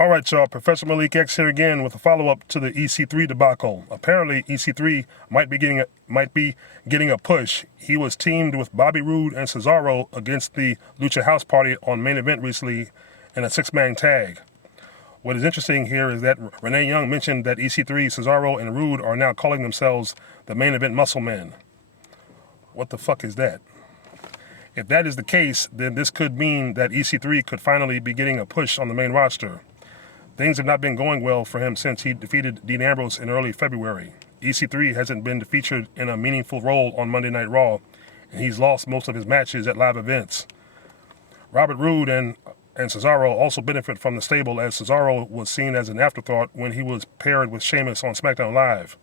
All right, y'all. Professor Malik X here again with a follow-up to the EC3 debacle. Apparently, EC3 might be getting a push. He was teamed with Bobby Roode and Cesaro against the Lucha House Party on Main Event recently in a six-man tag. What is interesting here is that Renee Young mentioned that EC3, Cesaro, and Roode are now calling themselves the Main Event Muscle Men. What the fuck is that? If that is the case, then this could mean that EC3 could finally be getting a push on the main roster. Things have not been going well for him since he defeated Dean Ambrose in early February. EC3 hasn't been featured in a meaningful role on Monday Night Raw, and he's lost most of his matches at live events. Robert Roode and Cesaro also benefit from the stable, as Cesaro was seen as an afterthought when he was paired with Sheamus on SmackDown Live.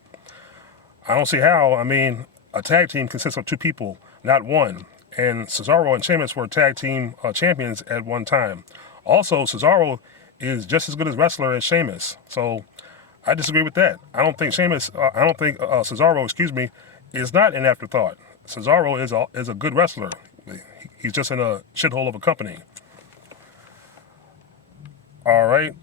I don't see how. I mean, a tag team consists of two people, not one. And Cesaro and Sheamus were tag team champions at one time. Also, Cesaro is just as good a wrestler as Sheamus. So I disagree with that. I don't think Cesaro, is not an afterthought. Cesaro is a good wrestler. He's just in a shithole of a company. All right.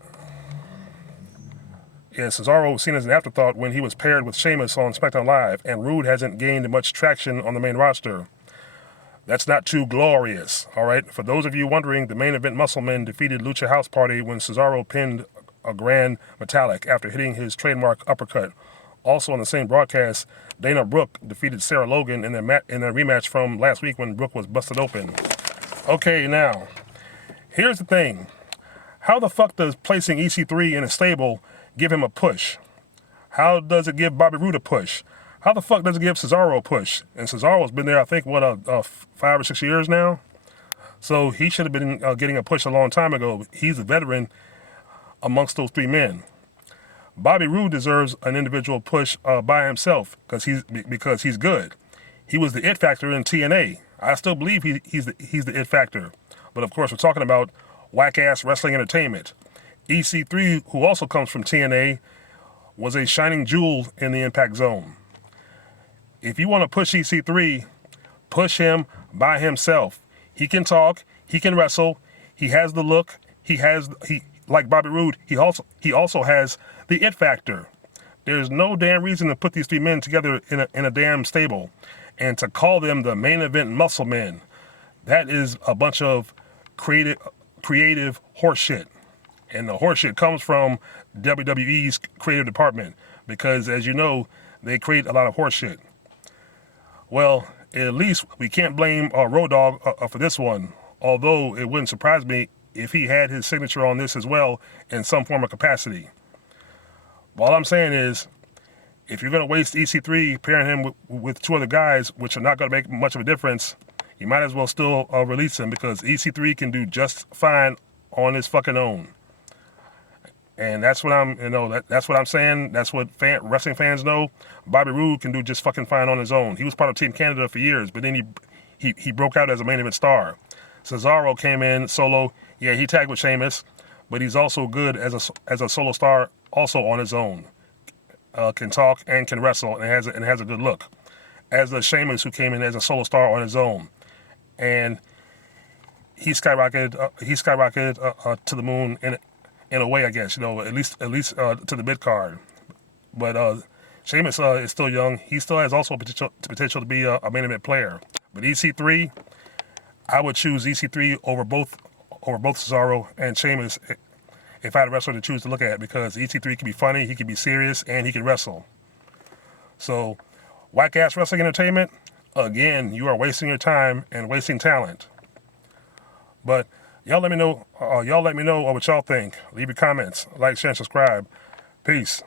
Yeah, Cesaro was seen as an afterthought when he was paired with Sheamus on SmackDown Live, and Roode hasn't gained much traction on the main roster. That's not too glorious, all right? For those of you wondering, the Main Event Muscle Men defeated Lucha House Party when Cesaro pinned a Grand Metallic after hitting his trademark uppercut. Also on the same broadcast, Dana Brooke defeated Sarah Logan in their rematch from last week when Brooke was busted open. Okay, now, here's the thing. How the fuck does placing EC3 in a stable give him a push? How does it give Bobby Roode a push? How the fuck does it give Cesaro a push? And Cesaro's been there, I think, 5 or 6 years now? So he should have been getting a push a long time ago. He's a veteran amongst those three men. Bobby Roode deserves an individual push by himself because he's good. He was the it factor in TNA. I still believe he's the it factor. But of course, we're talking about whack-ass wrestling entertainment. EC3, who also comes from TNA, was a shining jewel in the Impact Zone. If you want to push EC3, push him by himself. He can talk, he can wrestle, he has the look, he like Bobby Roode, he also has the it factor. There's no damn reason to put these three men together in a damn stable and to call them the Main Event Muscle Men. That is a bunch of creative horseshit. And the horseshit comes from WWE's creative department because, as you know, they create a lot of horseshit. Well, at least we can't blame Road Dogg for this one, although it wouldn't surprise me if he had his signature on this as well in some form of capacity. All I'm saying is, if you're going to waste EC3 pairing him with two other guys, which are not going to make much of a difference, you might as well still release him because EC3 can do just fine on his fucking own. And that's what that's what I'm saying. That's what wrestling fans know. Bobby Roode can do just fucking fine on his own. He was part of Team Canada for years, but then he broke out as a main event star. Cesaro came in solo. Yeah, he tagged with Sheamus, but he's also good as a solo star, also on his own. Can talk and can wrestle and has a good look. As the Sheamus, who came in as a solo star on his own, and he skyrocketed to the moon in a way, I guess, at least to the mid card. But Sheamus is still young. He still has also potential to be a main event player. But EC3, I would choose EC3 over both Cesaro and Sheamus if I had a wrestler to choose to look at, because EC3 can be funny, he can be serious, and he can wrestle. So, whack-ass wrestling entertainment, again, you are wasting your time and wasting talent. But y'all let me know what y'all think. Leave your comments, like, share, and subscribe. Peace.